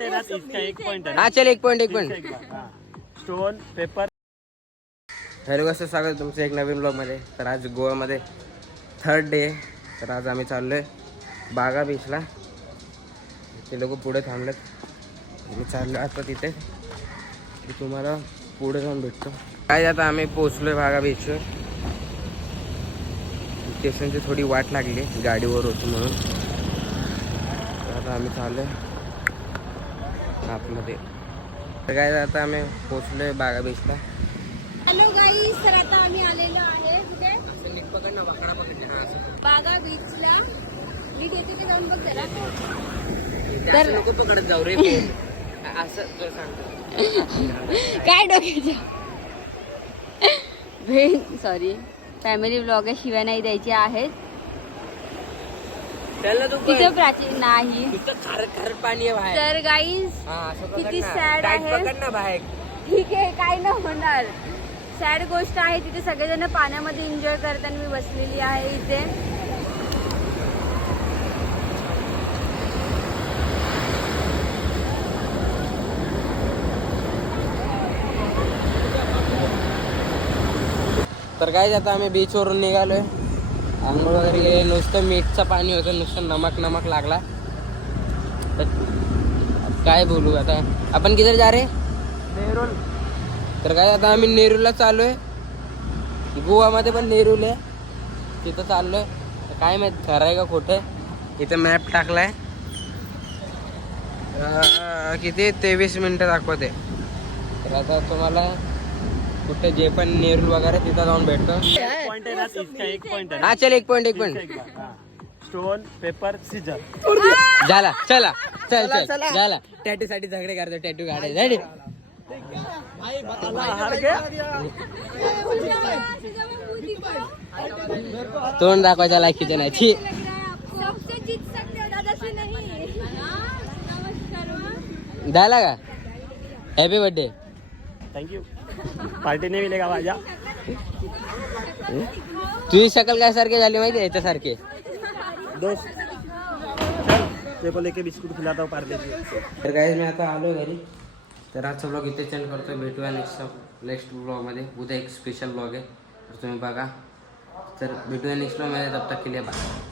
Point है ना, इसका एक पॉइंट है। हाँ चल एक पॉइंट स्टोन पेपर। हॅलो कसं स्वागत आहे तुमचं एक नवीन ब्लॉगमध्ये. तर आज गोव्यामध्ये 3rd डे. तर आज आम्ही चाललो आहे बागा बीचला. ते लोक पुढे थांबलेत, मी चाललो आता तिथे. मी तुम्हाला पुढे जाऊन भेटतो. काय आता आम्ही पोचलो आहे बागा बीचवर. स्टेशनची थोडी वाट लागली, गाडीवर होतो म्हणून. तर आता आम्ही चाललो आहे आतमध्ये. तर काय आता आम्ही पोचलो आहे बागा बीचला. हॅलो गाईस, तर आता आम्ही आलेलो आहे कुठे? बागा बीचला. नीट येते ते जाऊन बघ जरा. तर लोक पकडत जाऊ रे असं तुला सांगतो. काय डोक्याच्या बहीण, सॉरी, फॅमिली ब्लॉग आहे, शिव्या नाही द्यायच्या आहेत. तिथे प्राचीन नाही, खारट पाणी आहे बाहेर. तर गाईस किती सॅड आहे. बाहेर ठीक आहे, काय न होणार. सॅड गोष्ट आहे, तिथे सगळेजण पाण्यामध्ये एन्जॉय करताना मी बसलेली आहे इथे. तर काय आता आम्ही बीचवरून निघालोय. आंघोळ वगैरे गेले, नुसतं मीठचं पाणी होतं, नुसतं नमक लागला. तर काय बोलू आता. आपण किधर जा रे? नेरूल. तर काय आता आम्ही नेरूलला चालू आहे. गोवामध्ये पण नेरूल आहे, तिथं चाललोय. काय माहित खरं आहे का खोटं आहे. इथं मॅप टाकलाय. किती 23 मिनिटं दाखवते. तर आता तुम्हाला कुठे जे पण नेरूल वगैरे तिथं जाऊन भेटतो. पॉइंट है ना, इसका एक पॉइंट है। हा चल एक पॉइंट स्टोन पेपर सीजर। झाला. चला चल झाला. टॅटू साठी झगडे करतो. टॅटू काढायचे तोंड दाखवायच्या लायकीचे नाही. झाला का? Happy birthday. Thank you. Party नहीं मिलेगा भाजा. तुझी शकल काय सारखी झाली माहिती आहे, याच्यासारखे. दोस्त चल, तेरे को लेके बिस्कुट खिलाता हूँ पार्ले जी. तर गाईज मी आता आलो घरी. तर आजचा ब्लॉग इथे चेंज करतो. भेटूया नेक्स्ट ब्लॉगमध्ये. उद्या एक स्पेशल ब्लॉग आहे, तर तुम्ही बघा. तर भेटूया नेक्स्ट ब्लॉगमध्ये. तब तक के लिए बाय.